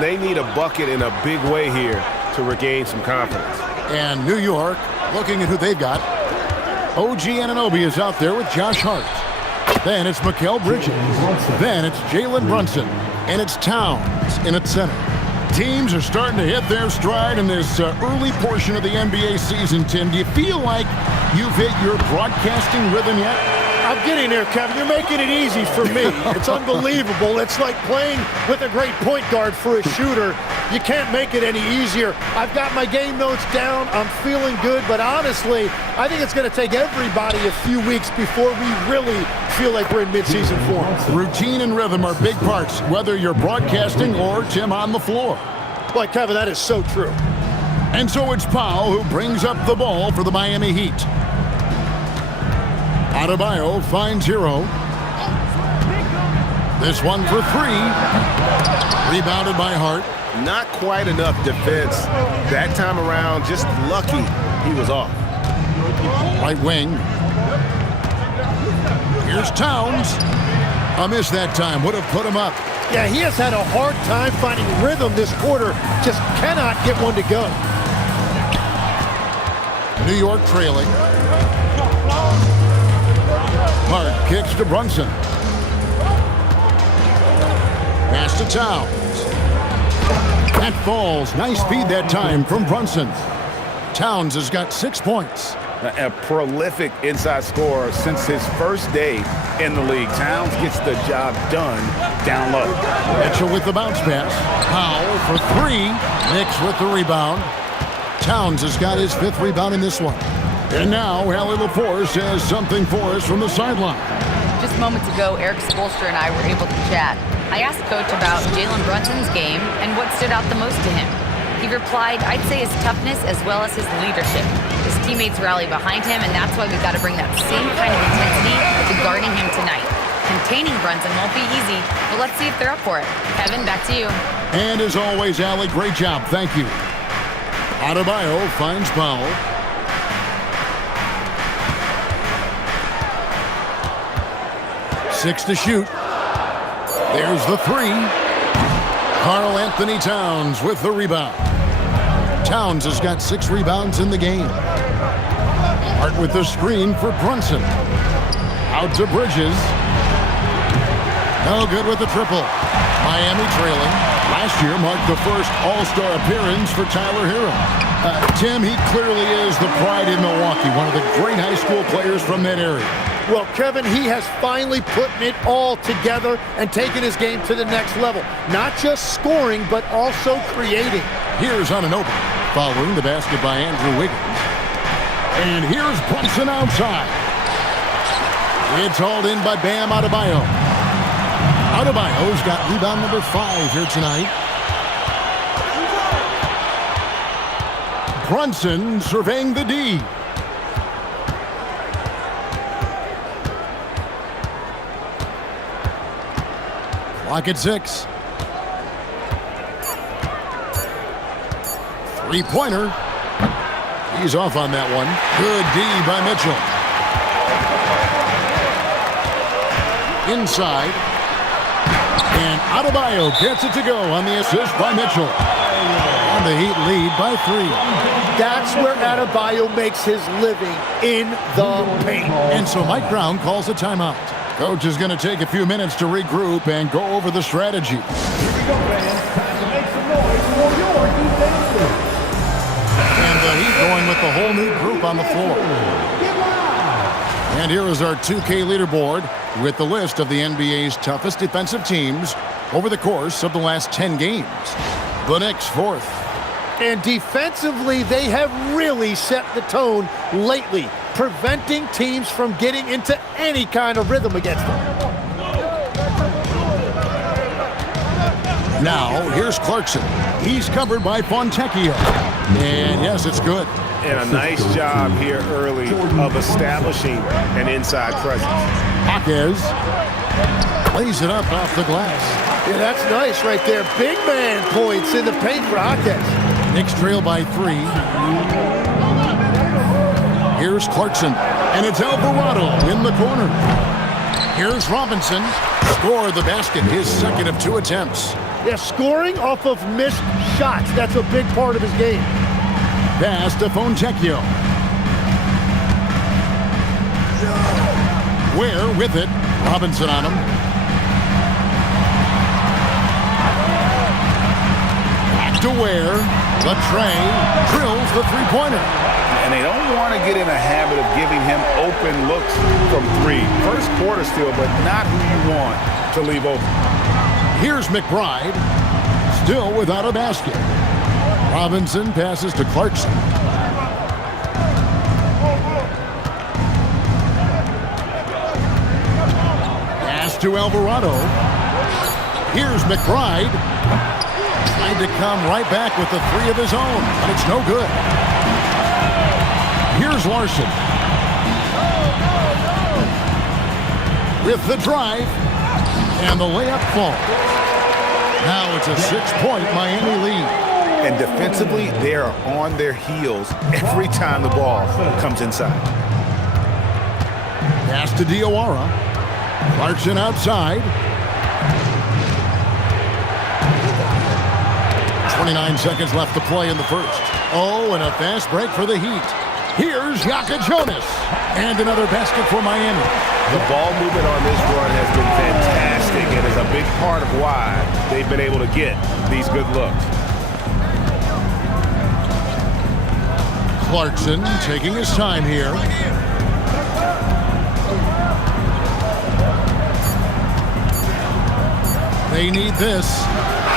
They need a bucket in a big way here to regain some confidence. And New York, looking at who they've got. OG Anunoby is out there with Josh Hart. Then it's Mikal Bridges. Then it's Jalen Brunson. And it's Towns in at center. Teams are starting to hit their stride in this early portion of the NBA season, Tim. Do you feel like you've hit your broadcasting rhythm yet? I'm getting there, Kevin. You're making it easy for me. It's unbelievable. It's like playing with a great point guard for a shooter. You can't make it any easier. I've got my game notes down. I'm feeling good. But honestly, I think it's going to take everybody a few weeks before we really feel like we're in midseason form. Routine and rhythm are big parts, whether you're broadcasting or, Tim, on the floor. Boy, Kevin, that is so true. And so it's Powell who brings up the ball for the Miami Heat. Adebayo finds Hero. This one for three. Rebounded by Hart. Not quite enough defense that time around. Just lucky he was off. Right wing. Here's Towns. A miss that time. Would have put him up. Yeah, he has had a hard time finding rhythm this quarter. Just cannot get one to go. New York trailing. Hart kicks to Brunson. Pass to Towns. That falls. Nice feed that time from Brunson. Towns has got 6 points. A prolific inside scorer since his first day in the league. Towns gets the job done down low. Mitchell with the bounce pass. Powell for three. Knicks with the rebound. Towns has got his 5th rebound in this one. And now Allie LaForce has something for us from the sideline. Just moments ago, Eric Spoelstra and I were able to chat. I asked Coach about Jalen Brunson's game and what stood out the most to him. He replied, I'd say his toughness as well as his leadership. His teammates rally behind him, and that's why we've got to bring that same kind of intensity to guarding him tonight. Containing Brunson won't be easy, but let's see if they're up for it. Kevin, back to you. And as always, Allie, great job. Thank you. Adebayo finds Powell. Six to shoot. There's the three. Karl Anthony Towns with the rebound. Towns has got 6 rebounds in the game. Hart with the screen for Brunson. Out to Bridges. No good with the triple. Miami trailing. Last year marked the first All-Star appearance for Tyler Hero. Tim, he clearly is the pride in Milwaukee, one of the great high school players from that area. Well, Kevin, he has finally put it all together and taken his game to the next level. Not just scoring, but also creating. Here's Anunoby, following the basket by Andrew Wiggins. And here's Brunson outside. It's hauled in by Bam Adebayo. Adebayo's got rebound number 5 here tonight. Brunson surveying the D. Clock at 6. Three-pointer. He's off on that one. Good D by Mitchell. Inside. And Adebayo gets it to go on the assist by Mitchell. And the Heat lead by 3. That's where Adebayo makes his living, in the paint. And so Mike Brown calls a timeout. Coach is going to take a few minutes to regroup and go over the strategy. Here we go, fans. Time to make some noise for your defense team. And the Heat going with the whole new group on the floor. And here is our 2K leaderboard with the list of the NBA's toughest defensive teams over the course of the last 10 games. The Knicks 4th. And defensively, they have really set the tone lately, preventing teams from getting into any kind of rhythm against them. Now, here's Clarkson. He's covered by Fontecchio. And yes, it's good. And a nice job here early of establishing an inside presence. Jaquez lays it up off the glass. Yeah, that's nice right there. Big man points in the paint for Jaquez. Knicks trail by 3. Here's Clarkson, and it's Alvarado in the corner. Here's Robinson. Score the basket, his second of 2 attempts. Yeah, scoring off of missed shots. That's a big part of his game. Pass to Fontecchio. Ware with it. Robinson on him. Back to Ware. Latrey drills the three-pointer. And they don't want to get in a habit of giving him open looks from three. First quarter still, but not who you want to leave open. Here's McBride. Still without a basket. Robinson passes to Clarkson. Pass to Alvarado. Here's McBride. Trying to come right back with the three of his own, but it's no good. Here's Larson. With the drive. And the layup falls. Now it's a 6-point Miami lead. And defensively, they are on their heels every time the ball comes inside. Pass to Diawara. Clarkson outside. 29 seconds left to play in the first. Oh, and a fast break for the Heat. Here's Yaka Jonas. And another basket for Miami. The ball movement on this run has been fantastic and is a big part of why they've been able to get these good looks. Clarkson taking his time here. They need this.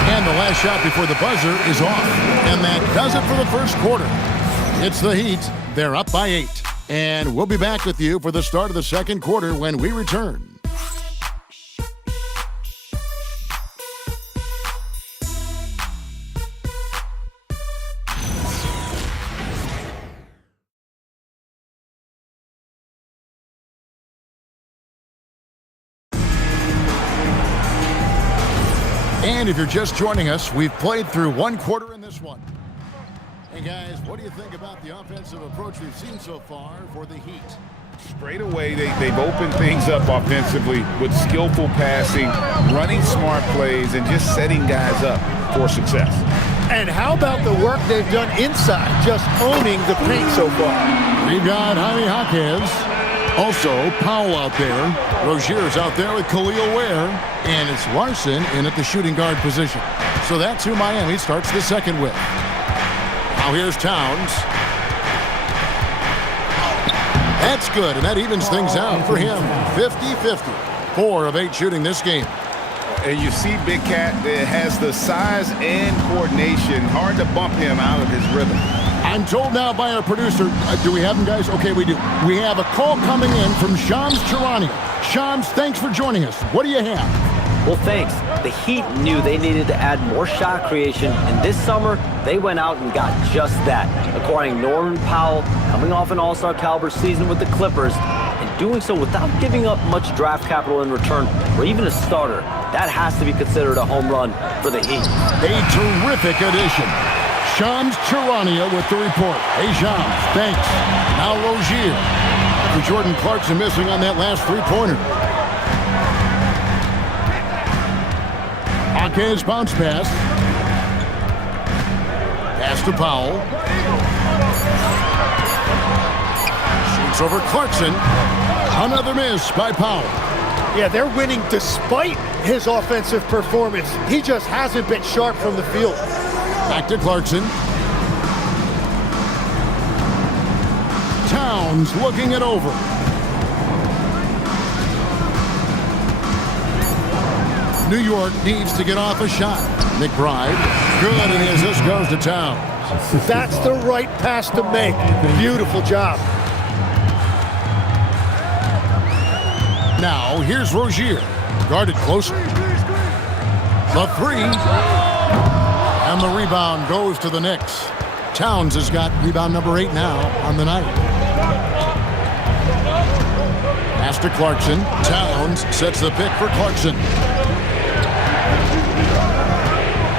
And the last shot before the buzzer is off. And that does it for the first quarter. It's the Heat. They're up by 8. And we'll be back with you for the start of the second quarter when we return. And if you're just joining us, we've played through one quarter in this one. Hey guys, what do you think about the offensive approach we've seen so far for the Heat? Straight away, they've opened things up offensively with skillful passing, running smart plays, and just setting guys up for success. And how about the work they've done inside, just owning the paint so far? We've got Jaime Jaquez. Also, Powell out there. Rozier's out there with Khalil Ware. And it's Larson in at the shooting guard position. So that's who Miami starts the second with. Now here's Towns. That's good, and that evens things out for him. 50-50. 4 of 8 shooting this game. And you see Big Cat that has the size and coordination. Hard to bump him out of his rhythm. I'm told now by our producer, do we have him, guys? Okay, we do. We have a call coming in from Shams Charania. Shams, thanks for joining us. What do you have? Well, thanks. The Heat knew they needed to add more shot creation, and this summer, they went out and got just that, acquiring Norman Powell, coming off an all-star caliber season with the Clippers, and doing so without giving up much draft capital in return, or even a starter. That has to be considered a home run for the Heat. A terrific addition. Shams Charania with the report. Hey, Shams, thanks. Now Rozier. For Jordan Clarkson missing on that last three-pointer. Jaquez bounce pass. Pass to Powell. Shoots over Clarkson. Another miss by Powell. Yeah, they're winning despite his offensive performance. He just hasn't been sharp from the field. Back to Clarkson. Towns looking it over. New York needs to get off a shot. McBride, good, and the assist goes to Towns. That's the right pass to make. Beautiful job. Now, here's Rozier. Guarded closer. The three. And the rebound goes to the Knicks. Towns has got rebound number 8 now on the night. Pass to Clarkson. Towns sets the pick for Clarkson.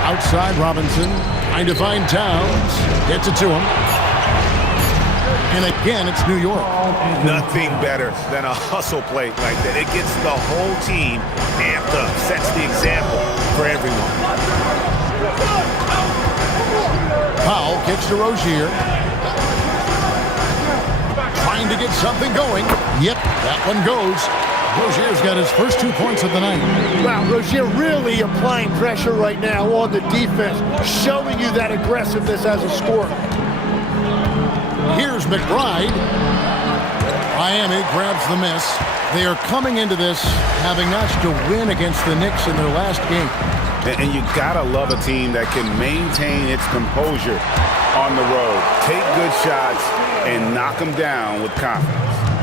Outside Robinson, trying to find Towns. Gets it to him. And again, it's New York. Nothing better than a hustle play like that. It gets the whole team amped up, sets the example for everyone. Powell kicks to Rozier. Trying to get something going. Yep, that one goes. Rozier's got his first 2 points of the night. Wow, Rozier really applying pressure right now on the defense, showing you that aggressiveness as a scorer. Here's McBride. Miami grabs the miss. They are coming into this having notched a win against the Knicks in their last game. And you gotta love a team that can maintain its composure on the road, take good shots, and knock them down with confidence.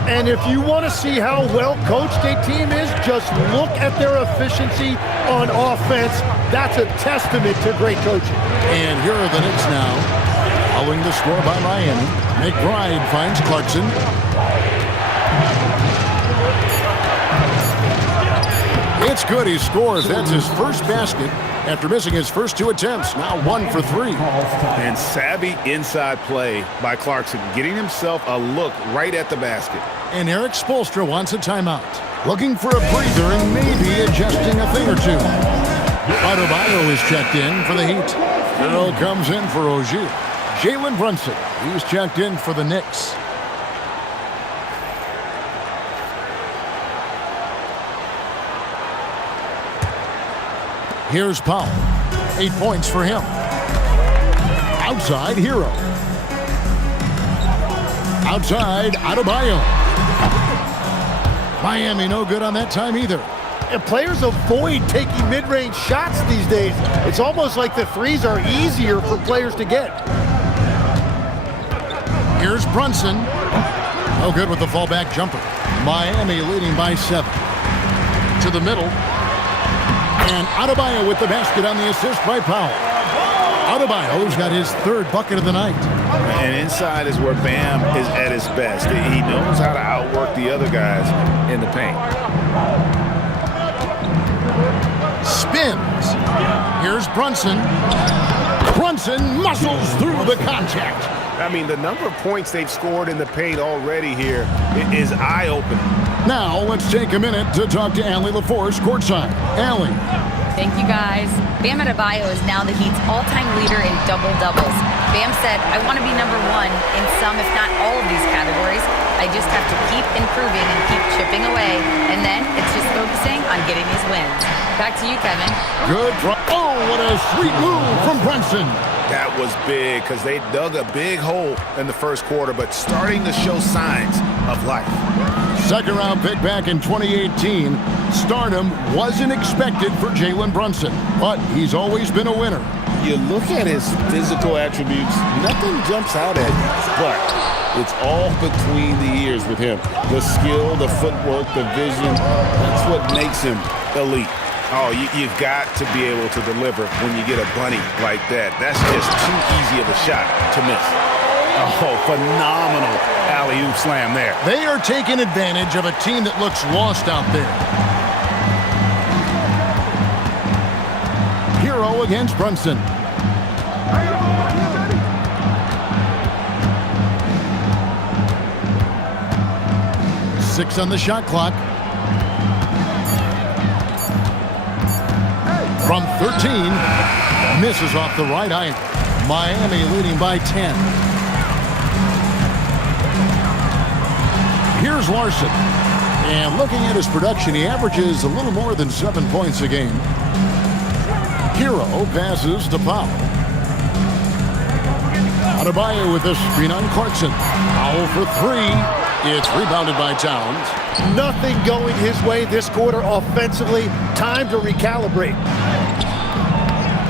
And if you want to see how well coached a team is, just look at their efficiency on offense. That's a testament to great coaching. And here are the Knicks now, following the score by Miami. McBride finds Clarkson. It's good. He scores. That's his first basket after missing his first 2 attempts. Now 1 for 3. And savvy inside play by Clarkson, getting himself a look right at the basket. And Eric Spoelstra wants a timeout. Looking for a breather and maybe adjusting a thing or two. Adebayo is checked in for the Heat. Earl comes in for Rozier. Jalen Brunson, he's checked in for the Knicks. Here's Powell. 8 points for him. Outside, Hero. Outside, Adebayo. Miami no good on that time either. And players avoid taking mid-range shots these days. It's almost like the threes are easier for players to get. Here's Brunson. No good with the fallback jumper. Miami leading by 7. To the middle. And Adebayo with the basket on the assist by Powell. Adebayo's got his 3rd bucket of the night. And inside is where Bam is at his best. He knows how to outwork the other guys in the paint. Spins. Here's Brunson. Brunson muscles through the contact. I mean, the number of points they've scored in the paint already here is eye-opening. Now, let's take a minute to talk to Allie LaForce courtside. Allie. Thank you, guys. Bam Adebayo is now the Heat's all-time leader in double-doubles. Bam said, I want to be number 1 in some, if not all of these categories. I just have to keep improving and keep chipping away. And then it's just focusing on getting these wins. Back to you, Kevin. Good. Oh, what a sweet move from Brunson. That was big because they dug a big hole in the first quarter, but starting to show signs of life. Second round pick back in 2018. Stardom wasn't expected for Jalen Brunson, but he's always been a winner. You look at his physical attributes, nothing jumps out at you, but it's all between the ears with him. The skill, the footwork, the vision, that's what makes him elite. Oh, you've got to be able to deliver when you get a bunny like that. That's just too easy of a shot to miss. Oh, phenomenal alley-oop slam there. They are taking advantage of a team that looks lost out there. Hero against Brunson. Six on the shot clock. From 13, misses off the right eye. Miami leading by 10. Here's Larson. And looking at his production, he averages a little more than 7 points a game. Hero passes to Powell. Adebayo with the screen on Clarkson. Powell for 3. It's rebounded by Towns. Nothing going his way this quarter offensively. Time to recalibrate.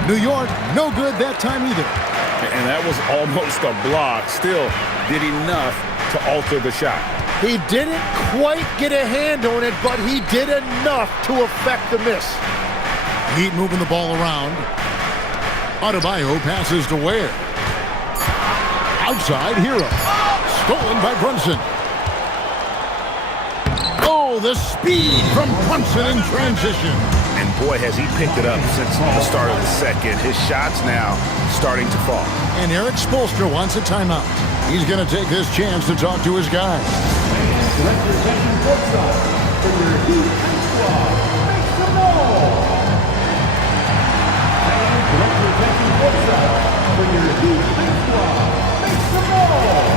New York, no good that time either. And that was almost a block. Still did enough to alter the shot. He didn't quite get a hand on it, but he did enough to affect the miss. Heat moving the ball around. Adebayo passes to Ware. Outside, Hero. Stolen by Brunson. Oh, the speed from Brunson in transition. And boy, has he picked it up since the start of the second. His shots now starting to fall. And Eric Spoelstra wants a timeout. He's going to take this chance to talk to his guys. Direct your attention courtside for your Heat High Squad. Make some noise! And direct your attention courtside for your Heat High Squad. Make some noise!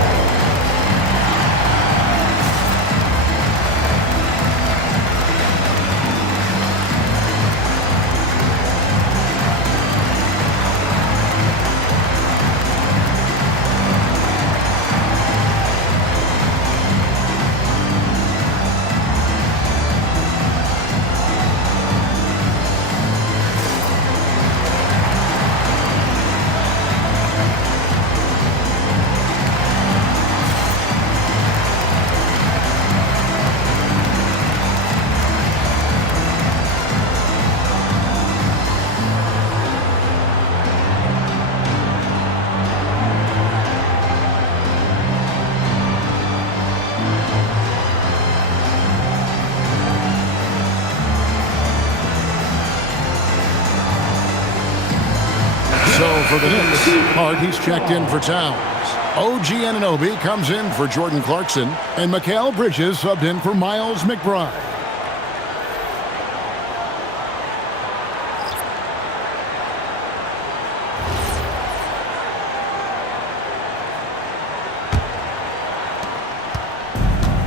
So for the Knicks, Hardy's checked in for Towns. OG Anunoby comes in for Jordan Clarkson. And Mikal Bridges subbed in for Miles McBride.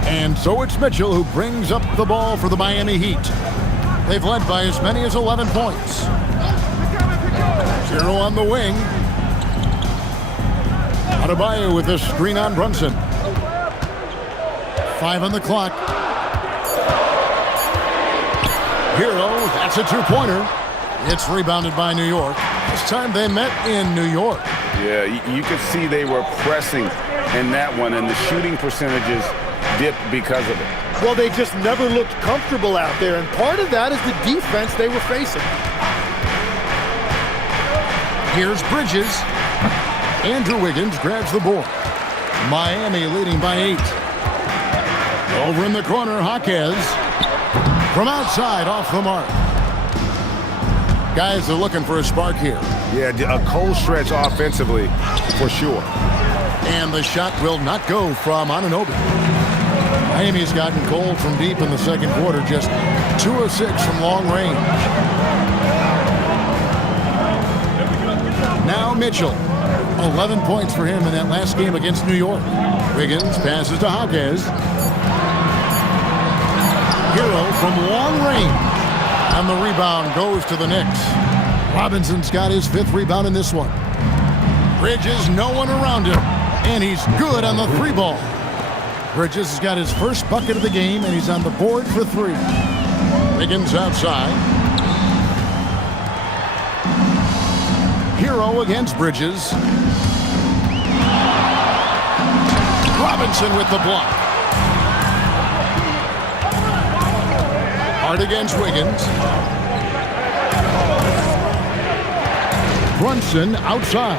And so it's Mitchell who brings up the ball for the Miami Heat. They've led by as many as 11 points. Hero on the wing. Adebayo with a screen on Brunson. 5 on the clock. Hero, that's a two-pointer. It's rebounded by New York. This time they met in New York. Yeah, you could see they were pressing in that one, and the shooting percentages dipped because of it. Well, they just never looked comfortable out there, and part of that is the defense they were facing. Here's Bridges. Andrew Wiggins grabs the board. Miami leading by 8. Over in the corner, Jaquez. From outside, off the mark. Guys are looking for a spark here. Yeah, a cold stretch offensively for sure. And the shot will not go from Anunoby. Miami's gotten cold from deep in the second quarter, just 2 of 6 from long range. Now Mitchell. 11 points for him in that last game against New York. Wiggins passes to Jaquez. Hero from long range. And the rebound goes to the Knicks. Robinson's got his 5th rebound in this one. Bridges, no one around him. And he's good on the 3 ball. Bridges has got his first bucket of the game, and he's on the board for 3. Wiggins outside. Hero against Bridges. Robinson with the block. Hart against Wiggins. Brunson outside.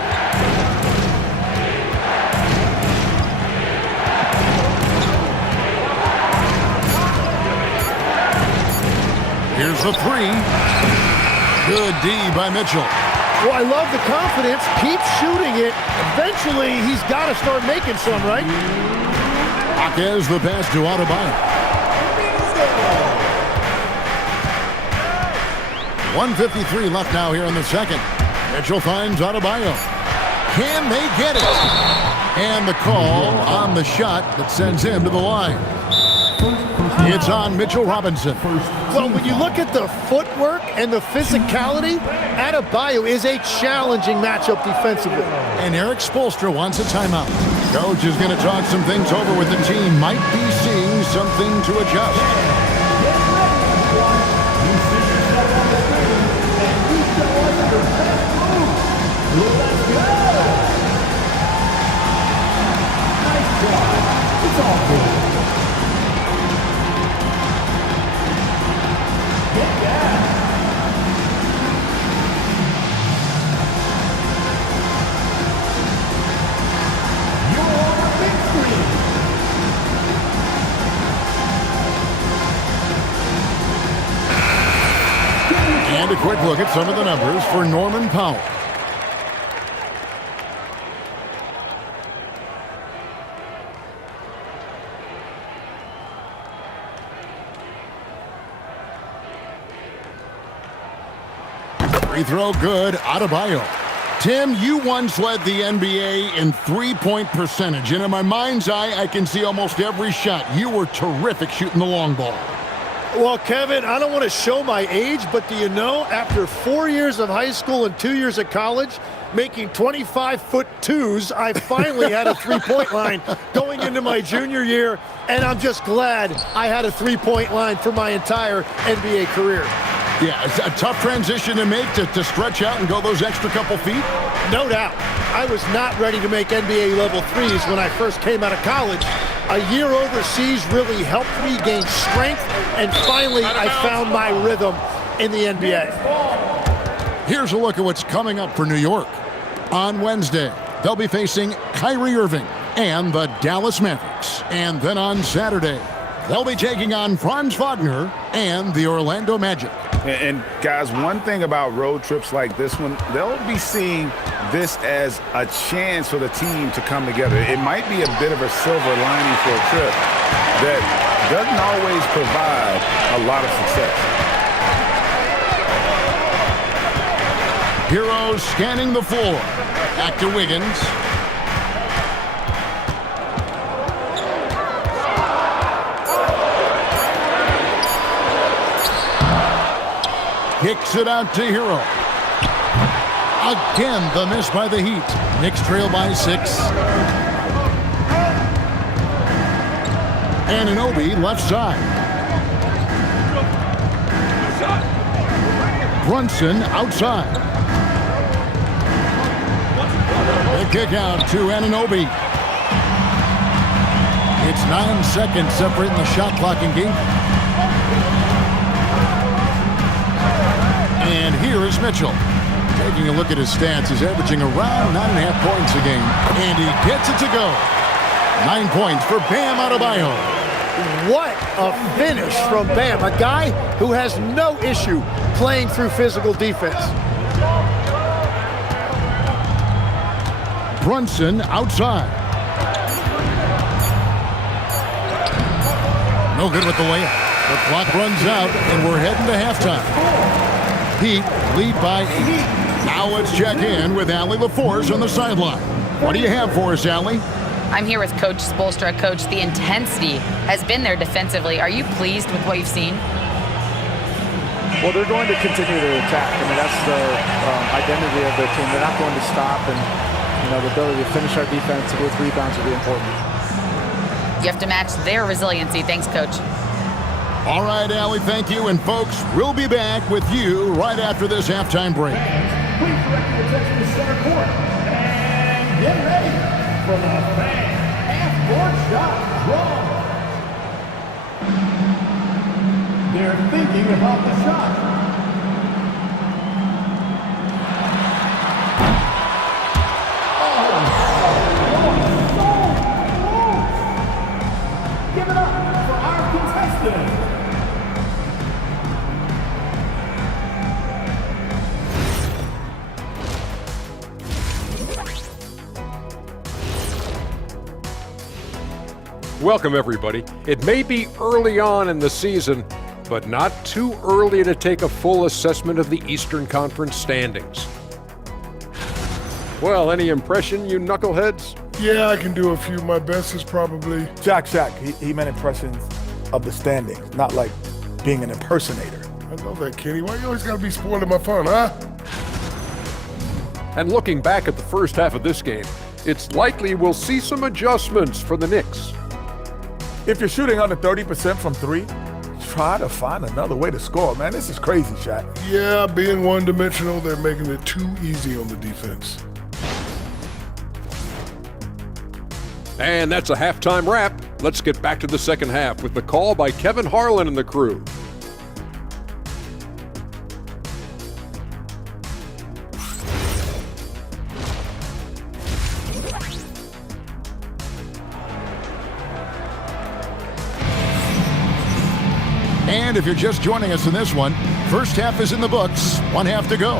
Here's the 3. Good D by Mitchell. Well, I love the confidence. Keep shooting it. Eventually, he's got to start making some, right? Jaquez the pass to Adebayo. 1:53 left now here in the second. Mitchell finds Adebayo. Can they get it? And the call on the shot that sends him to the line. It's on Mitchell Robinson. Well, when you look at the footwork and the physicality, Adebayo is a challenging matchup defensively. And Eric Spoelstra wants a timeout. Coach is going to talk some things over with the team. Might be seeing something to adjust. It's all good. Get that. You're on the big screen. Give me And a quick look at some of the numbers for Norman Powell. Free throw good, Adebayo. Tim, you once led the NBA in three-point percentage, and in my mind's eye, I can see almost every shot. You were terrific shooting the long ball. Well, Kevin, I don't want to show my age, but do you know, after 4 years of high school and 2 years of college, making 25-foot twos, I finally had a three-point line going into my junior year, and I'm just glad I had a three-point line for my entire NBA career. Yeah, it's a tough transition to make to stretch out and go those extra couple feet. No doubt. I was not ready to make NBA level threes when I first came out of college. A year overseas really helped me gain strength, and finally I found my rhythm in the NBA. Here's a look at what's coming up for New York. On Wednesday, they'll be facing Kyrie Irving and the Dallas Mavericks. And then on Saturday, they'll be taking on Franz Wagner and the Orlando Magic. And guys, one thing about road trips like this one, they'll be seeing this as a chance for the team to come together. It might be a bit of a silver lining for a trip that doesn't always provide a lot of success. Heroes scanning the floor. Back to Wiggins. Kicks it out to Hero. Again, the miss by the Heat. Knicks trail by 6. Anunoby left side. Brunson outside. The kick out to Anunoby. It's 9 seconds separating the shot clock and game. And here is Mitchell. Taking a look at his stats, he's averaging around 9.5 points a game. And he gets it to go. 9 points for Bam Adebayo. What a finish from Bam, a guy who has no issue playing through physical defense. Brunson outside. No good with the layup. The clock runs out, and we're heading to halftime. Heat lead by 8. Now let's check in with Allie LaForce on the sideline. What do you have for us, Allie? I'm here with Coach Spoelstra. Coach, the intensity has been there defensively. Are you pleased with what you've seen? Well, they're going to continue to attack. I mean, that's the identity of their team. They're not going to stop, and the ability to finish our defense with rebounds will be important. You have to match their resiliency. Thanks, Coach. All right, Allie, thank you. And, folks, we'll be back with you right after this halftime break. Please direct your attention to center court. And get ready for the fan half-court shot draw. They're thinking about the shot. Give it up for our contestant. Welcome, everybody. It may be early on in the season, but not too early to take a full assessment of the Eastern Conference standings. Well, any impression, you knuckleheads? Yeah, I can do a few. My best is probably... Shaq. He meant impressions of the standings, not like being an impersonator. I know that, Kenny. Why you always gotta be spoiling my fun, huh? And looking back at the first half of this game, it's likely we'll see some adjustments for the Knicks. If you're shooting under 30% from 3, try to find another way to score, man. This is crazy, Shaq. Yeah, being one-dimensional, they're making it too easy on the defense. And that's a halftime wrap. Let's get back to the second half with the call by Kevin Harlan and the crew. And if you're just joining us in this one, first half is in the books, one half to go.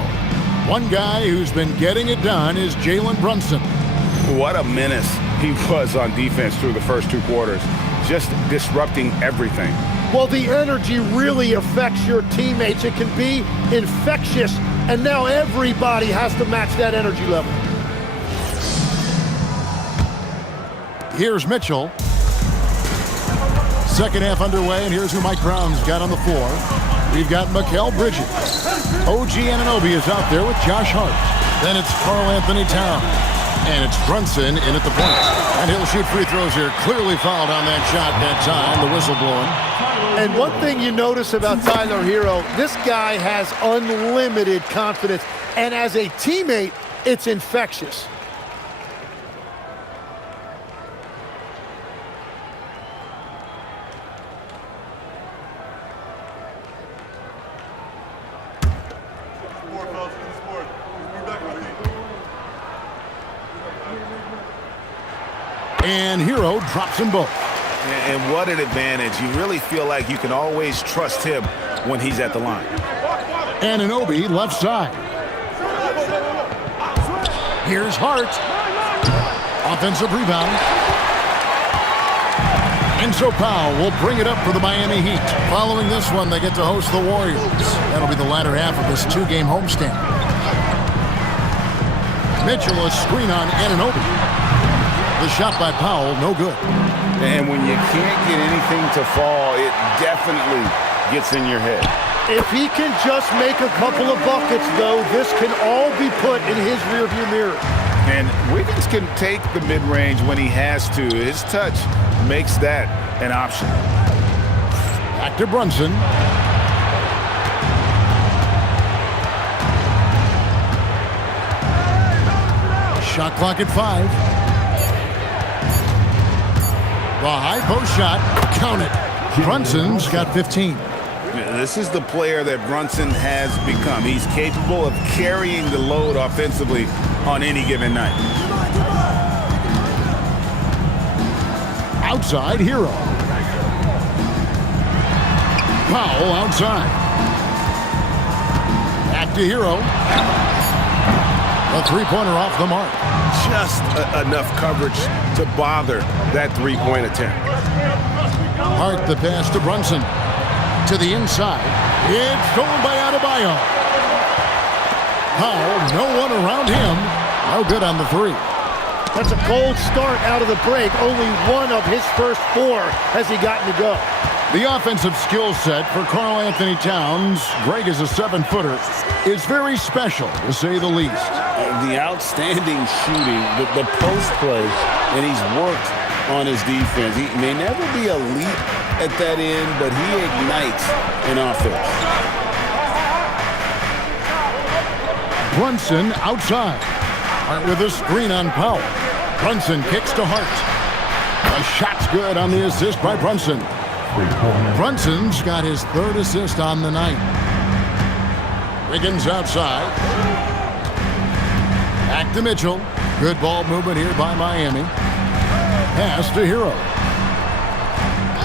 One guy who's been getting it done is Jalen Brunson. What a menace he was on defense through the first 2 quarters, just disrupting everything. Well, the energy really affects your teammates. It can be infectious, and now everybody has to match that energy level. Here's Mitchell. Second half underway, and here's who Mike Brown's got on the floor. We've got Mikal Bridges. OG Anunoby is out there with Josh Hart. Then it's Karl Anthony Towns. And it's Brunson in at the point. And he'll shoot free throws here. Clearly fouled on that shot that time. The whistle blowing. And one thing you notice about Tyler Hero, this guy has unlimited confidence. And as a teammate, it's infectious. And Hero drops them both. And what an advantage. You really feel like you can always trust him when he's at the line. Anunoby left side. Here's Hart. Offensive rebound. And so Powell will bring it up for the Miami Heat. Following this one, they get to host the Warriors. That'll be the latter half of this 2-game homestand. Mitchell, a screen on Anunoby. The shot by Powell, no good. And when you can't get anything to fall, it definitely gets in your head. If he can just make a couple of buckets, though, this can all be put in his rearview mirror. And Wiggins can take the mid-range when he has to. His touch makes that an option. Back to Brunson. Shot clock at 5. The high post shot, count it. Brunson's got 15. This is the player that Brunson has become. He's capable of carrying the load offensively on any given night. Outside, Hero. Powell outside. Back to Hero. A three-pointer off the mark. Just enough coverage to bother that three-point attempt. Hart the pass to Brunson. To the inside. It's stolen by Adebayo. Powell, no one around him. No good on the 3. That's a cold start out of the break. Only one of his first 4 has he gotten to go. The offensive skill set for Karl Anthony Towns, Greg is a 7-footer, is very special, to say the least. The outstanding shooting, the post play, and he's worked on his defense. He may never be elite at that end, but he ignites an offense. Brunson outside. Hart with a screen on Powell. Brunson kicks to Hart. The shot's good on the assist by Brunson. Brunson's got his 3rd assist on the night. Wiggins outside. Back to Mitchell. Good ball movement here by Miami. Pass to Hero.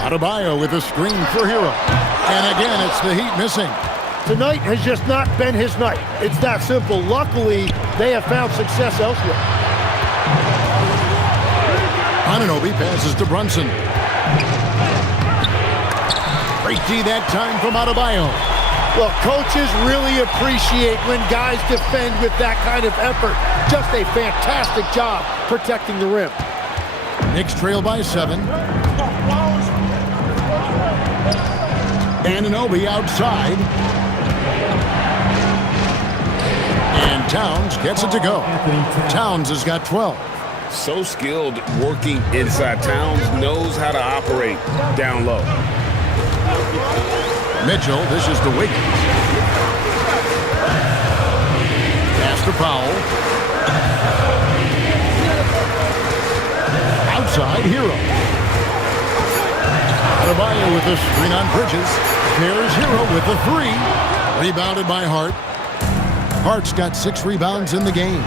Adebayo with a screen for Hero. And again, it's the Heat missing. Tonight has just not been his night. It's that simple. Luckily, they have found success elsewhere. Anunoby passes to Brunson. Great D that time from Adebayo. Well, coaches really appreciate when guys defend with that kind of effort. Just a fantastic job protecting the rim. Knicks trail by 7. Anunoby outside. And Towns gets it to go. Towns has got 12. So skilled working inside. Towns knows how to operate down low. Mitchell, this is to Wiggins. Pass to Powell. Outside, Hero. Adebayo with a screen on Bridges. There's Hero with the 3. Rebounded by Hart. Hart's got 6 rebounds in the game.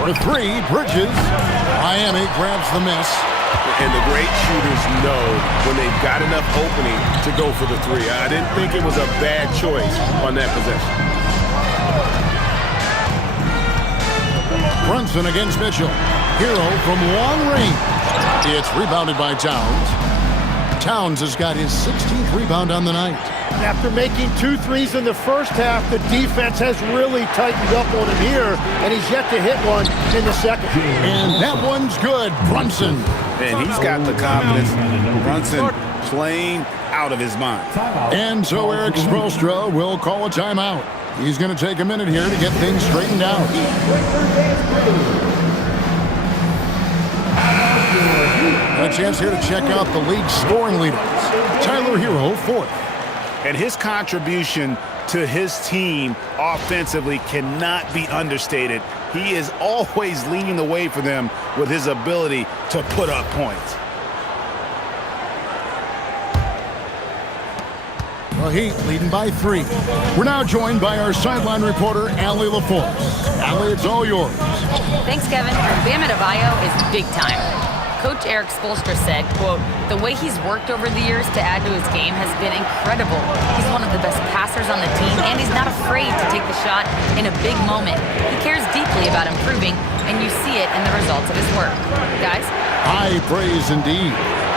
For 3, Bridges. Miami grabs the miss. And the great shooters know when they've got enough opening to go for the three. I didn't think it was a bad choice on that possession. Brunson against Mitchell. Hero from long range. It's rebounded by Towns. Towns has got his 16th rebound on the night. After making 2 threes in the first half, the defense has really tightened up on him here, and he's yet to hit one in the second. And that one's good. Brunson. And he's got the confidence. Brunson playing out of his mind. And so Eric Spoelstra will call a timeout. He's going to take a minute here to get things straightened out. A chance here to check out the league's scoring leaders. Tyler Hero, 4th. And his contribution to his team offensively cannot be understated. He is always leading the way for them with his ability to put up points. The Heat leading by 3. We're now joined by our sideline reporter, Allie LaForce. Allie, it's all yours. Thanks, Kevin. Bam Adebayo is big time. Coach Eric Spoelstra said, quote, "The way he's worked over the years to add to his game has been incredible. He's one of the best passers on the team, and he's not afraid to take the shot in a big moment. He cares deeply about improving, and you see it in the results of his work." Guys? High praise indeed.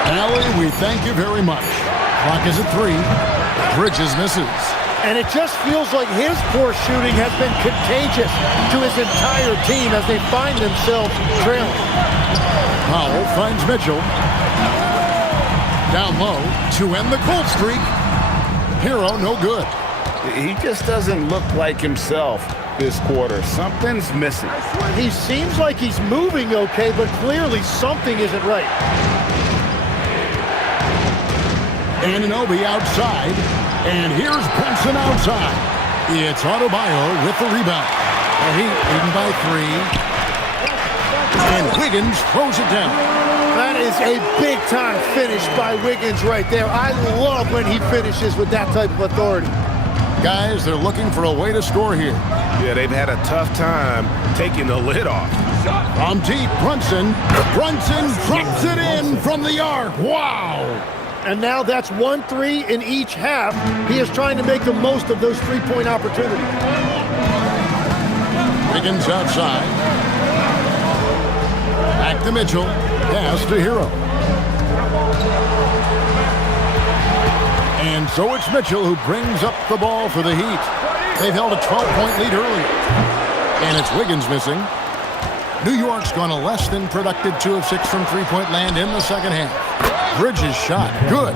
Allie, we thank you very much. Clock is at 3. Bridges misses. And it just feels like his poor shooting has been contagious to his entire team as they find themselves trailing. Powell finds Mitchell. Down low to end the cold streak. Hero, no good. He just doesn't look like himself this quarter. Something's missing. He seems like he's moving okay, but clearly something isn't right. Anunoby outside. And here's Brunson outside. It's Adebayo with the rebound. The Heat leading by 3. And Wiggins throws it down. That is a big-time finish by Wiggins right there. I love when he finishes with that type of authority. Guys, they're looking for a way to score here. Yeah, they've had a tough time taking the lid off. From deep, Brunson. Brunson drops it in from the arc. Wow! And now that's 1 3 in each half. He is trying to make the most of those three-point opportunities. Wiggins outside. Back to Mitchell. Pass to Hero. And so it's Mitchell who brings up the ball for the Heat. They've held a 12-point lead earlier. And it's Wiggins missing. New York's gone a less than productive 2 of 6 from three-point land in the second half. Bridges shot. Good.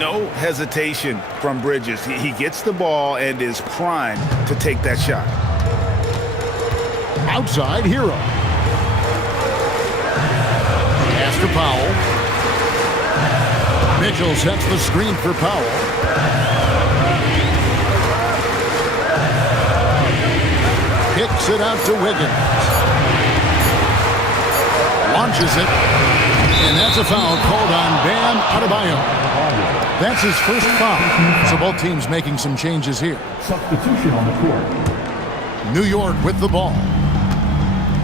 No hesitation from Bridges. He gets the ball and is primed to take that shot. Outside, Hero. Pass to Powell. Mitchell sets the screen for Powell. Kicks it out to Wiggins. Launches it. And that's a foul called on Bam Adebayo. That's his first foul. So both teams making some changes here. Substitution on the court. New York with the ball.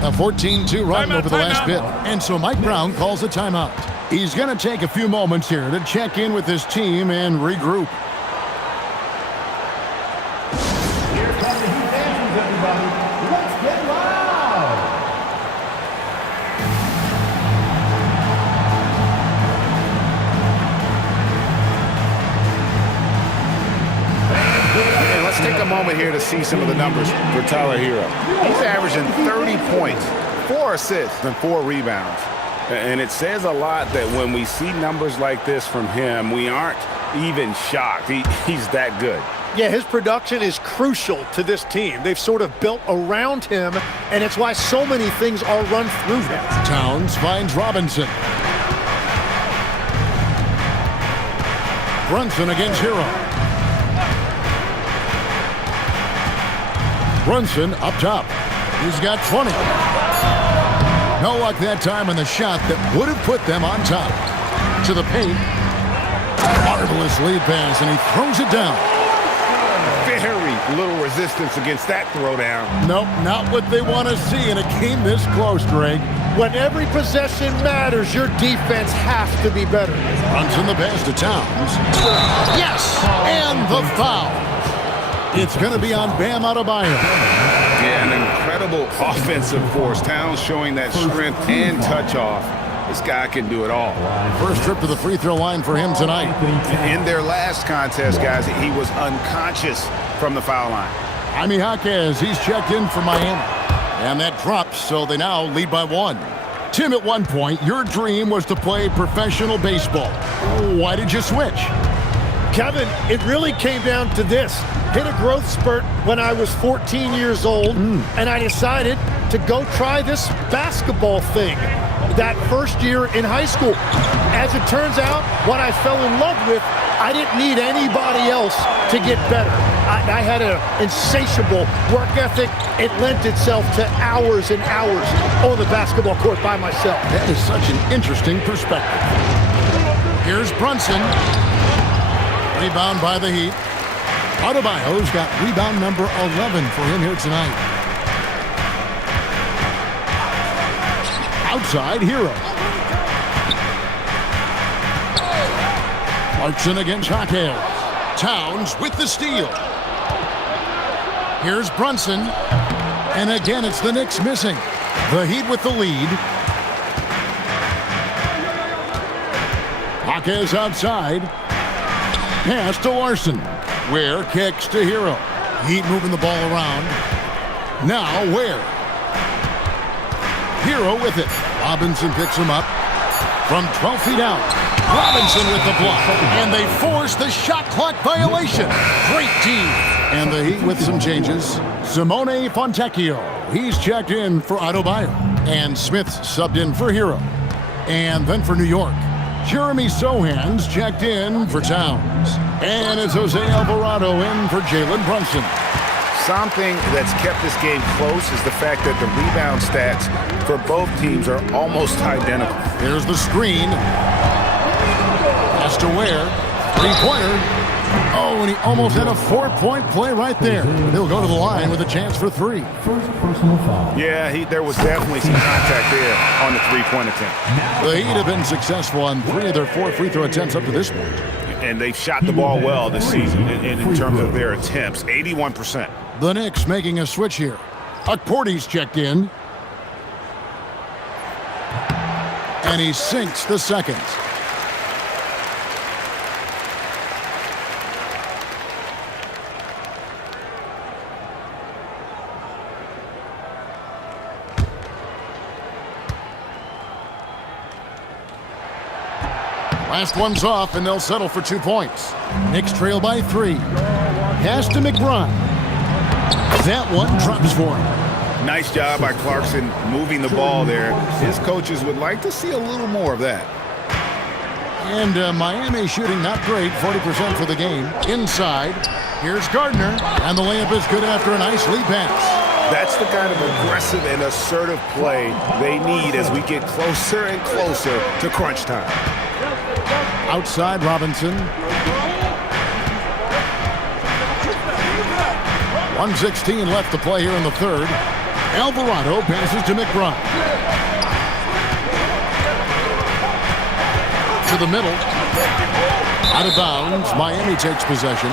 A 14-2 run over the last bit. And so Mike Brown calls a timeout. He's going to take a few moments here to check in with his team and regroup. Here come the Heat dancers, everybody. Let's get loud. And let's take a moment here to see some of the numbers for Tyler Hero. He's averaging 30 points, 4 assists, and 4 rebounds. And it says a lot that when we see numbers like this from him, we aren't even shocked. He's that good. Yeah, his production is crucial to this team. They've sort of built around him, and it's why so many things are run through him. Towns finds Robinson. Brunson against Hero. Brunson up top. He's got 20. No luck that time on the shot that would have put them on top. To the paint. Marvelous lead pass, and he throws it down. Very little resistance against that throwdown. Nope, not what they want to see, and it came this close, Greg. When every possession matters, your defense has to be better. Brunson the pass to Towns. Yes! And the foul. It's going to be on Bam Adebayo. Yeah, an incredible offensive force. Towns showing that strength and touch off. This guy can do it all. First trip to the free throw line for him tonight. In their last contest, guys, he was unconscious from the foul line. Jaime Jaquez, he's checked in for Miami. And that drops, so they now lead by 1. Tim, at one point, your dream was to play professional baseball. Why did you switch? Kevin, it really came down to this. Hit a growth spurt when I was 14 years old, and I decided to go try this basketball thing that first year in high school. As it turns out, what I fell in love with, I didn't need anybody else to get better. I had an insatiable work ethic. It lent itself to hours and hours on the basketball court by myself. That is such an interesting perspective. Here's Brunson. Rebound by the Heat. Adebayo's got rebound number 11 for him here tonight. Outside, Hero. Clarkson against Jaquez. Towns with the steal. Here's Brunson. And again, it's the Knicks missing. The Heat with the lead. Jaquez outside. Pass to Larson. Ware kicks to Hero. Heat moving the ball around. Now Ware. Hero with it. Robinson picks him up from 12 feet out. Robinson with the block. And they force the shot clock violation. Great team. And the Heat with some changes. Simone Fontecchio. He's checked in for Adebayo. And Smith's subbed in for Hero. And then for New York, Jeremy Sohan's checked in for Towns. And it's Jose Alvarado in for Jalen Brunson. Something that's kept this game close is the fact that the rebound stats for both teams are almost identical. Here's the screen. Pass to Ware. Three-pointer. Oh, and he almost had a 4-point play right there. He'll go to the line with a chance for 3. First personal foul. Yeah, there was definitely some contact there on the three-point attempt. The Heat have been successful on 3 of their 4 free throw attempts up to this point. And they've shot the ball well this season in terms of their attempts, 81%. The Knicks making a switch here. Akporti's checked in. And he sinks the second. Last one's off, and they'll settle for 2 points. Knicks trail by 3. Pass to McBride. That one drops for him. Nice job by Clarkson moving the ball there. His coaches would like to see a little more of that. And Miami shooting not great, 40% for the game. Inside, here's Gardner, and the layup is good after a nice lead pass. That's the kind of aggressive and assertive play they need as we get closer and closer to crunch time. Outside, Robinson. 1:16 left to play here in the third. Alvarado passes to McBride. To the middle. Out of bounds. Miami takes possession.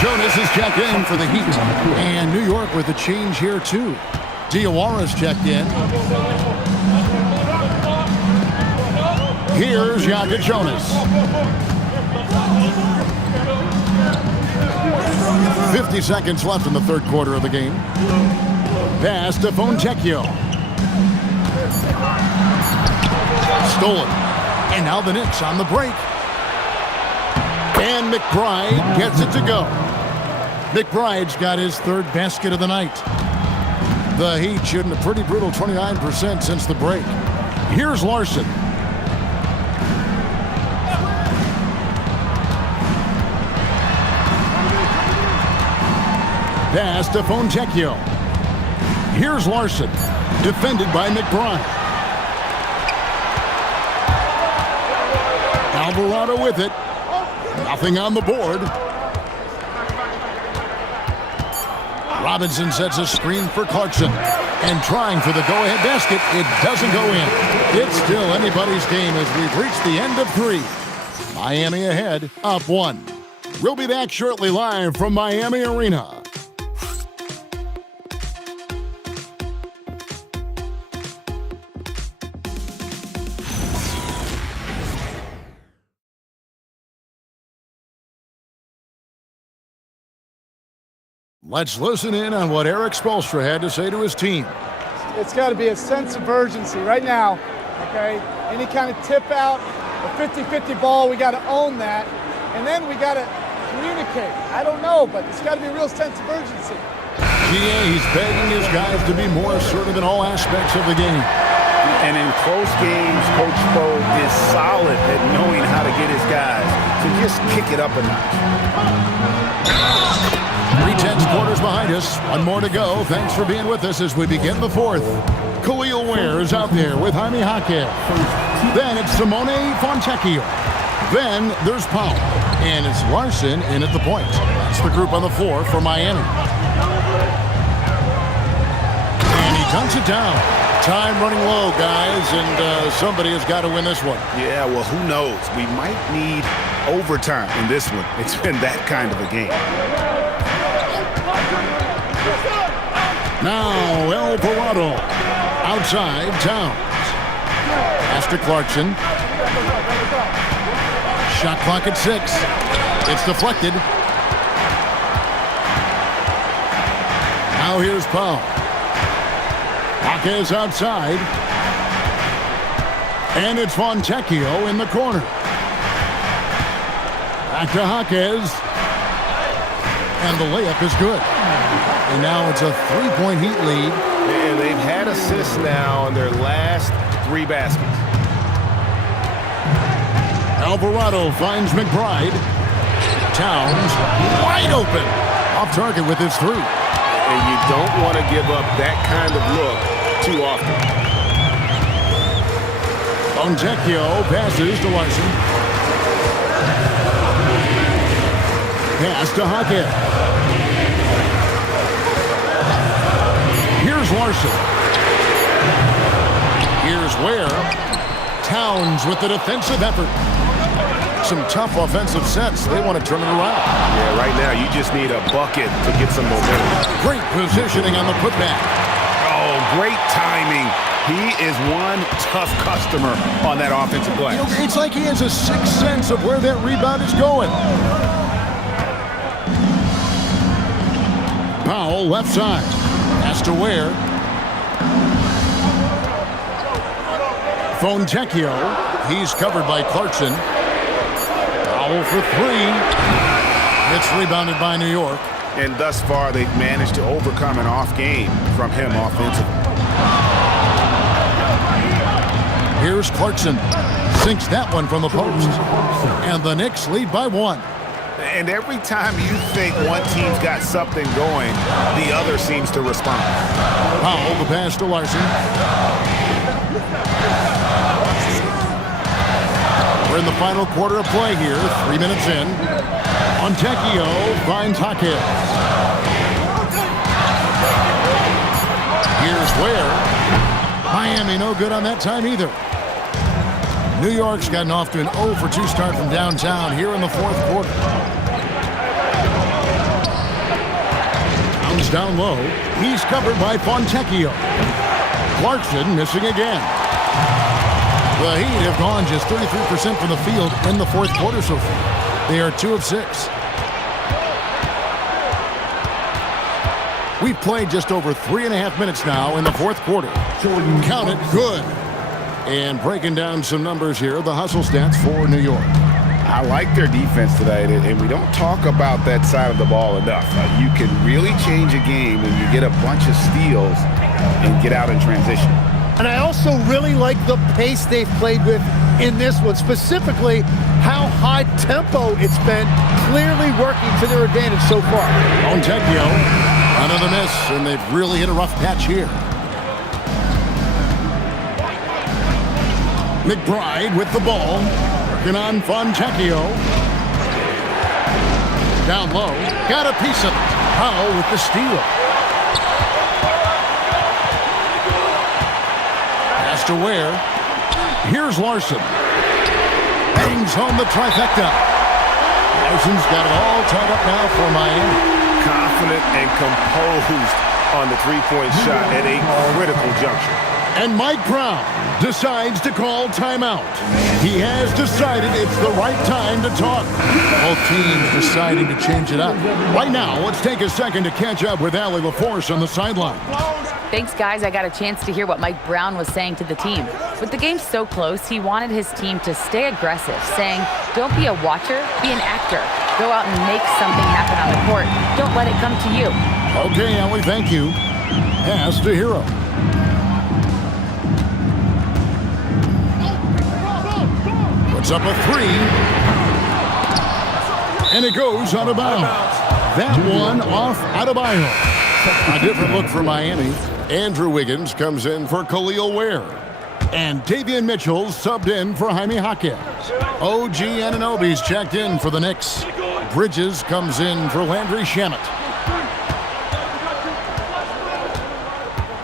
Jonas is checked in for the Heat. And New York with a change here, too. Diawara's checked in. Here's Jonas. 50 seconds left in the third quarter of the game. Pass to Fontecchio. Stolen. And now the Knicks on the break. And McBride gets it to go. McBride's got his third basket of the night. The Heat shooting a pretty brutal 29% since the break. Here's Larson. Pass to Fontecchio. Here's Larson. Defended by McBride. Alvarado with it. Nothing on the board. Robinson sets a screen for Clarkson. And trying for the go-ahead basket, it doesn't go in. It's still anybody's game as we've reached the end of 3. Miami ahead, up 1. We'll be back shortly live from Miami Arena. Let's listen in on what Eric Spoelstra had to say to his team. It's got to be a sense of urgency right now, okay? Any kind of tip out, a 50-50 ball, we got to own that. And then we got to communicate. I don't know, but it's got to be a real sense of urgency. He's begging his guys to be more assertive in all aspects of the game. And in close games, Coach Spo is solid at knowing how to get his guys to just kick it up a notch. 3/10 quarters behind us. One more to go. Thanks for being with us as we begin the 4th. Khalil Ware is out there with Jaime Jaquez. Then it's Simone Fontecchio. Then there's Powell. And it's Larson in at the point. That's the group on the floor for Miami. And he dunks it down. Time running low, guys, and somebody has got to win this one. Yeah, well, who knows? We might need overtime in this one. It's been that kind of a game. Now, Alvarado. Outside, Towns. Pass to Clarkson. Shot clock at 6. It's deflected. Now here's Powell. Jaquez outside. And it's Fontecchio in the corner. Back to Jaquez. And the layup is good. And now it's a 3-point Heat lead. And they've had assists now in their last 3 baskets. Alvarado finds McBride. Towns wide open. Off target with his 3. And you don't want to give up that kind of look too often. Fontecchio passes to Larson. Pass to Jaquez. Here's Larson. Here's Ware. Towns with the defensive effort. Some tough offensive sets. They want to turn it around. Yeah, right now you just need a bucket to get some momentum. Great positioning on the putback. Oh, great timing. He is one tough customer on that offensive glass. It's like he has a sixth sense of where that rebound is going. Powell left side. Pass to Ware. Fontecchio. He's covered by Clarkson. Powell for 3. It's rebounded by New York. And thus far, they've managed to overcome an off game from him offensively. Here's Clarkson. Sinks that one from the post. And the Knicks lead by 1. And every time you think one team's got something going, the other seems to respond. Powell, the pass to Larson. We're in the final quarter of play here. 3 minutes in. Fontecchio finds Jaquez. Here's Ware. Miami no good on that time either. New York's gotten off to an 0 for 2 start from downtown here in the 4th quarter. Towns down low. He's covered by Fontecchio. Clarkson missing again. The Heat have gone just 33% from the field in the 4th quarter so far. They are 2 of 6. We've played just over 3.5 minutes now in the 4th quarter. Count it, good. And breaking down some numbers here, the hustle stats for New York. I like their defense tonight, and we don't talk about that side of the ball enough. You can really change a game when you get a bunch of steals and get out in transition. And I also really like the pace they've played with in this one, specifically how high tempo it's been, clearly working to their advantage so far. Fontecchio, another miss, and they've really hit a rough patch here. McBride with the ball, working on Fontecchio. Down low, got a piece of it. Powell with the steal. Pass to Ware. Here's Larson. Bangs home the trifecta. Larson's got it all tied up now for Miami. Confident and composed on the three-point shot at a critical juncture. And Mike Brown decides to call timeout. He has decided it's the right time to talk. Both teams deciding to change it up. Right now, let's take a second to catch up with Allie LaForce on the sideline. Thanks, guys. I got a chance to hear what Mike Brown was saying to the team. With the game so close, he wanted his team to stay aggressive, saying, don't be a watcher, be an actor. Go out and make something happen on the court. Don't let it come to you. Okay, Allie, thank you. Pass to Hero. Puts up a three. And it goes out of bounds. That one off Adebayo. A different look for Miami. Andrew Wiggins comes in for Khalil Ware. And Davion Mitchell subbed in for Jaime Jaquez. OG Anunoby's checked in for the Knicks. Bridges comes in for Landry Shamet.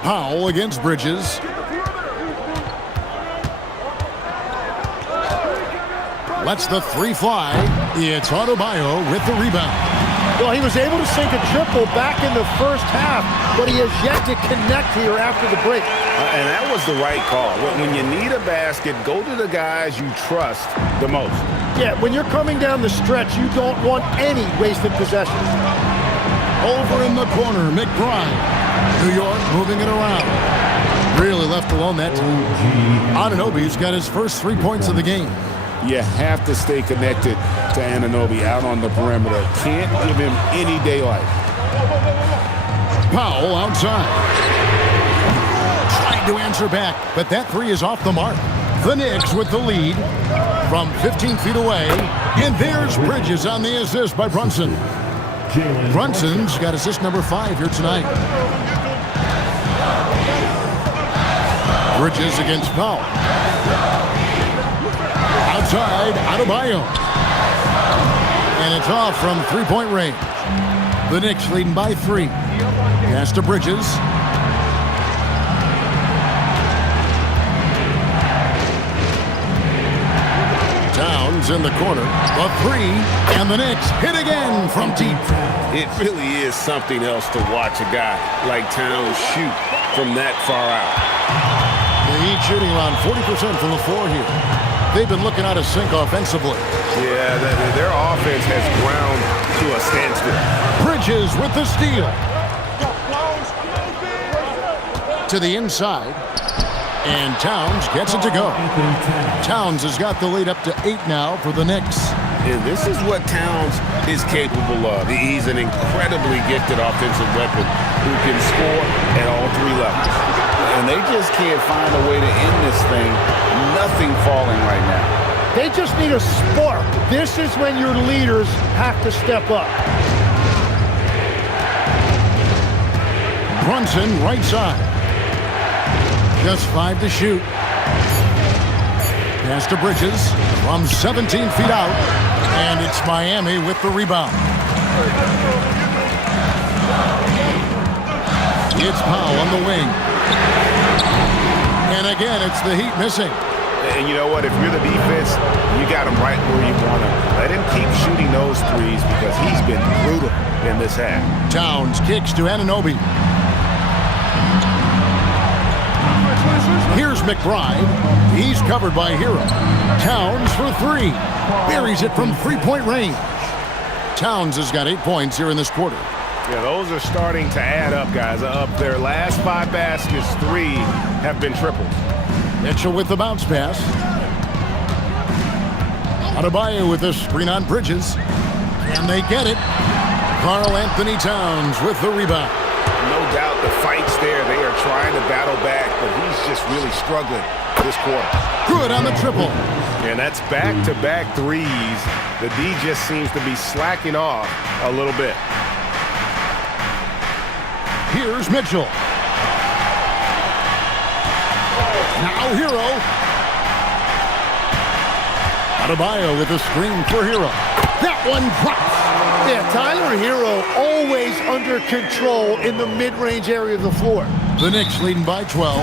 Powell against Bridges. Lets the three fly. It's Adebayo with the rebound. Well, he was able to sink a triple back in the first half, but he has yet to connect here after the break. And that was the right call. When you need a basket, go to the guys you trust the most. Yeah, when you're coming down the stretch, you don't want any wasted possessions. Over in the corner, McBride. New York moving it around. Really left alone that time. Anunoby's got his first 3 points of the game. You have to stay connected to Anunoby out on the perimeter. Can't give him any daylight. Powell outside. Trying to answer back, but that three is off the mark. The Knicks with the lead from 15 feet away. And there's Bridges on the assist by Brunson. Brunson's got assist number 5 here tonight. Bridges against Powell. Outside, Adebayo. And it's off from three-point range. The Knicks leading by 3. Pass to Bridges. Towns in the corner. A 3. And the Knicks hit again from deep. It really is something else to watch a guy like Towns shoot from that far out. The Heat shooting around 40% from the floor here. They've been looking out of sync offensively. Yeah, their offense has ground to a standstill. Bridges with the steal. To the inside. And Towns gets it to go. Towns has got the lead up to 8 now for the Knicks. And this is what Towns is capable of. He's an incredibly gifted offensive weapon who can score at all 3 levels. And they just can't find a way to end this thing. Nothing falling right now. They just need a spark. This is when your leaders have to step up. Brunson right side. Just 5 to shoot. Pass to Bridges from 17 feet out. And it's Miami with the rebound. It's Powell on the wing. And again, it's the Heat missing. And you know what? If you're the defense, you got him right where you want him. Let him keep shooting those threes because he's been brutal in this half. Towns kicks to Anunoby. Here's McBride. He's covered by Hero. Towns for 3. Buries it from 3-point range. Towns has got 8 points here in this quarter. Yeah, those are starting to add up, guys. Up their last 5 baskets, 3 have been triples. Mitchell with the bounce pass. Adebayo with the screen on Bridges. And they get it. Karl Anthony Towns with the rebound. No doubt the fight's there. They are trying to battle back, but he's just really struggling this quarter. Good on the triple. And that's back-to-back threes. The D just seems to be slacking off a little bit. Here's Mitchell. Now Hero. Adebayo with a screen for Hero. That one drops. Yeah, Tyler Hero always under control in the mid-range area of the floor. The Knicks leading by 12.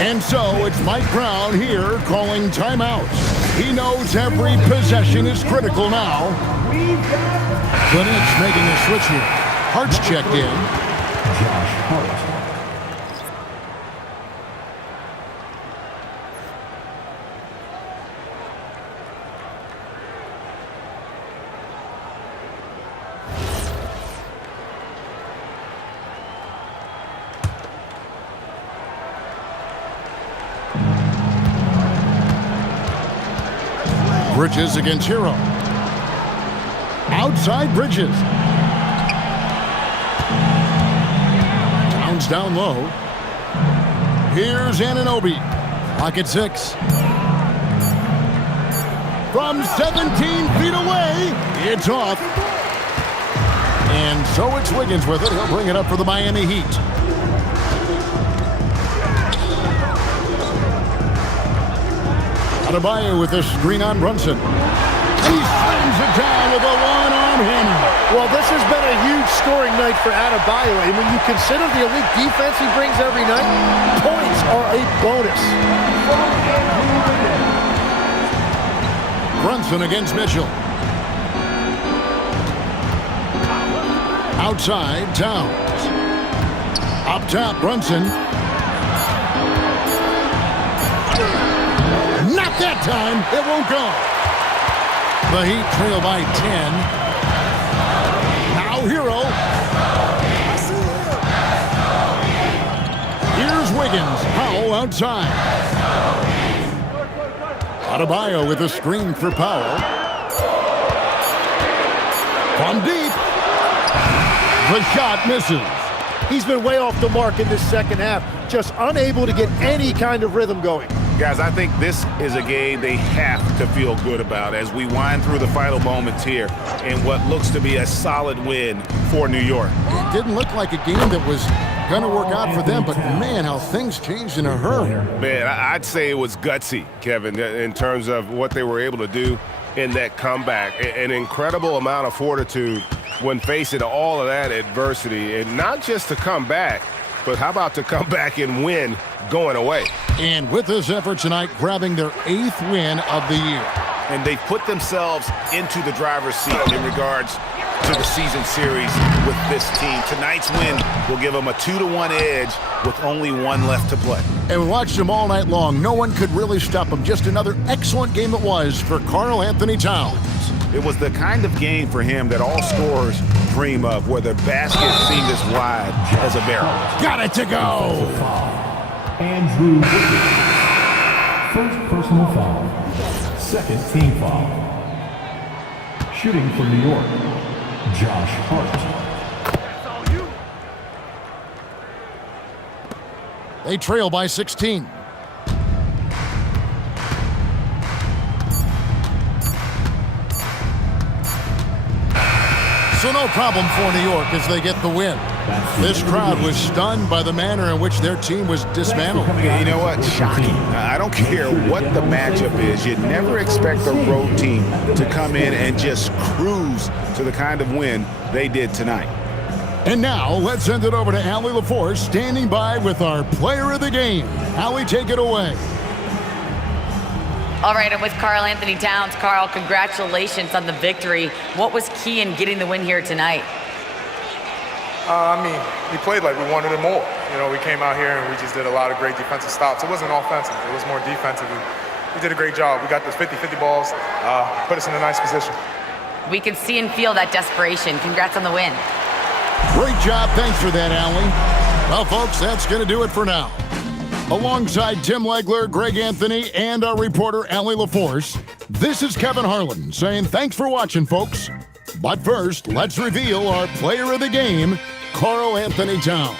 And so it's Mike Brown here calling timeout. He knows every possession is critical now. The Knicks making a switch here. Hart's checked in. Josh Hart. Bridges against Hero. Outside Bridges. Towns down low. Here's Anunoby. Clock at 6. From 17 feet away, it's off. And so it's Wiggins with it. He'll bring it up for the Miami Heat. Adebayo with the screen on Brunson. He slams it down with a one-arm hammer. Well, this has been a huge scoring night for Adebayo, and when you consider the elite defense he brings every night, points are a bonus. Brunson against Mitchell. Outside, Towns. Up top, Brunson. Not that time. It won't go. The Heat trail by 10. Now Hero. Here's Wiggins. Powell outside. Adebayo with a screen for Powell. From deep. The shot misses. He's been way off the mark in this second half. Just unable to get any kind of rhythm going. Guys, I think this is a game they have to feel good about as we wind through the final moments here in what looks to be a solid win for New York. It didn't look like a game that was going to work out for them, but man, how things changed in a hurry. Man, I'd say it was gutsy, Kevin, in terms of what they were able to do in that comeback. An incredible amount of fortitude when facing all of that adversity, and not just to come back, but how about to come back and win going away? And with this effort tonight, grabbing their 8th win of the year. And they've put themselves into the driver's seat in regards to the season series with this team. Tonight's win will give them a 2-1 edge with only one left to play. And we watched them all night long. No one could really stop them. Just another excellent game it was for Karl Anthony Towns. It was the kind of game for him that all scorers dream of, where the basket seemed as wide as a barrel. Got it to go! Andrew Wiggins. First personal foul. Second team foul. Shooting for New York, Josh Hart. They trail by 16. So no problem for New York as they get the win. This crowd was stunned by the manner in which their team was dismantled. You know what? Shocking. I don't care what the matchup is. You never expect a road team to come in and just cruise to the kind of win they did tonight. And now let's send it over to Allie LaForce, standing by with our player of the game. Allie, take it away. All right, I'm with Karl Anthony Towns. Karl, congratulations on the victory. What was key in getting the win here tonight? We played like we wanted it more. You know, we came out here and we just did a lot of great defensive stops. It wasn't offensive. It was more defensive. We did a great job. We got those 50-50 balls, put us in a nice position. We can see and feel that desperation. Congrats on the win. Great job. Thanks for that, Allie. Well, folks, that's going to do it for now. Alongside Tim Legler, Greg Anthony, and our reporter, Allie LaForce, this is Kevin Harlan saying thanks for watching, folks. But first, let's reveal our player of the game, Karl Anthony Towns.